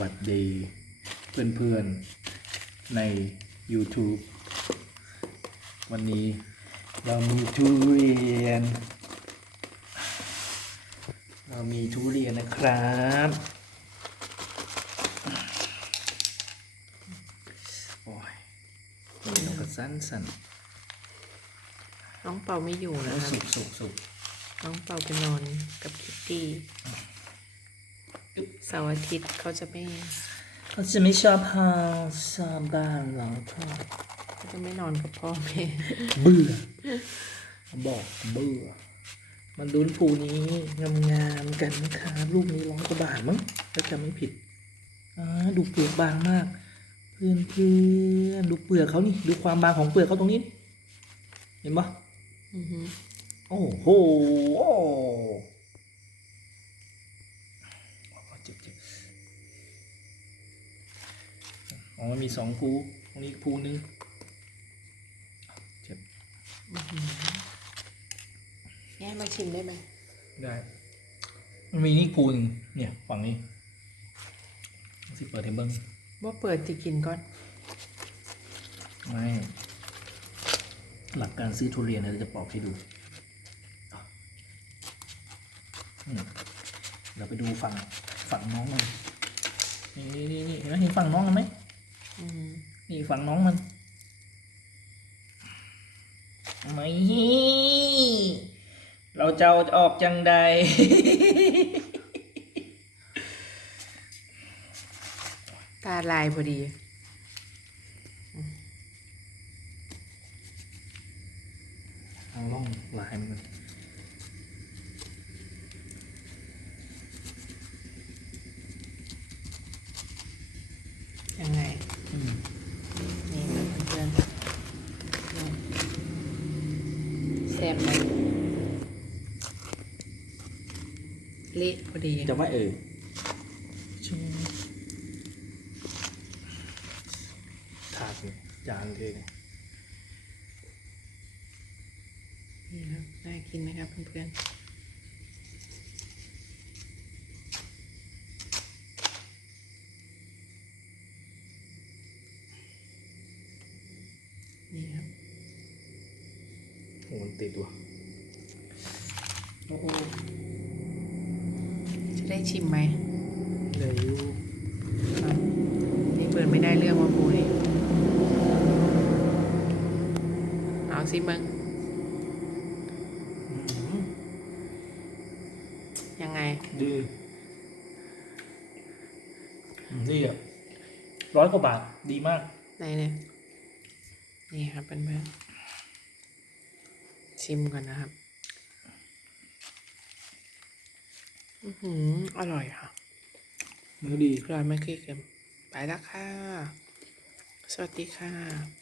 วัสดีเพื่อนๆใน YouTube วันนี้เรามีทุเรียน เรามีทุเรียนนะครับ โอ้ยนี่เราก็สั้นสั้นน้องเปาไม่อยู่ๆนะแล้วครัสุบกสุกสุกน้องเปาไปนอนกับคิตตี้ เสาร์อาทิตย์เขาจะไม่เขาจะไม่ชอบพาชาวบ้านหรอกพ่อเขาจะไม่นอนกับพ่อแม่เบื่อ บอกเบื่อ มันดุนภูนี้งามๆกันนะคะลูกนี้ร้อยกว่าบาทมั้งถ้าจำไม่ผิดอ่าดูเปลือกบางมาก เพื่อนเพื่อนๆดูเปลือกเขานี่ ดูความบางของเปลือกเขาตรงนี้นี่เห็นปะอือหือโอ้โหเจ็บเจ็บ อ๋อมันมีสองภูตรงนี้อีกภูนึงเจ็บแม่มาชิมได้ไหมได้ มันมีนี่อีกภูหนึ่งเนี่ยฝั่งนี้สิเปิดให้เบิ้งว่าเปิดติกินก่อนไม่หลักการซื้อทุเรียนเราจะปอกให้ดูอืมเราไปดูฝั่งฝั่งน้องมันนี่นี่นี่นี่เห็นไหมเห็นฝั่งน้องมันไหมอือหือ นี่ฝั่งน้องมันไม่เราจะเอาออกจังใด ตาลายพอดีเอาล่องลายมัน ยังไง อืม นี่ครับเพื่อนๆ แซ่บไหมเละพอดีจะไม่เอ่ยชุงถาดเนี่ยจานเทเนี่ยนี่ครับน่ากินไหมครับเพื่อนๆนี่ครับ โอ้ มันติดว่ะโอ้โหจะได้ชิมไหมเดี๋ยวอยู่ครับนี่เปิดไม่ได้เรื่องว่าปูนี่เอาสิมึงอืมยังไง ดีอืมนี่อะร้อยกว่าบาท ดีมาก ไหนเนี่ย นี่ครับเพื่อนๆ ชิมก่อนนะครับ อือหือ อร่อยค่ะมือดี อร่อยไม่เคยเค็มไปแล้วค่ะ สวัสดีค่ะ